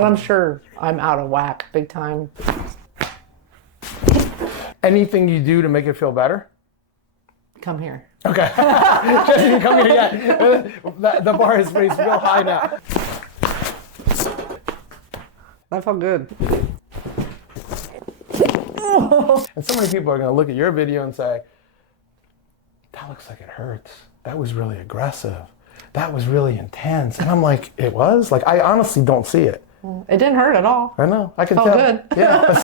But I'm sure I'm out of whack big time. Anything you do to make it feel better? Come here. Okay. Just come here, yeah. The bar is raised real high now. That felt good. And so many people are going to look at your video and say, that looks like it hurts. That was really aggressive. That was really intense. And I'm like, it was? Like, I honestly don't see it. It didn't hurt at all. I know. I can Felt tell. good. Yeah.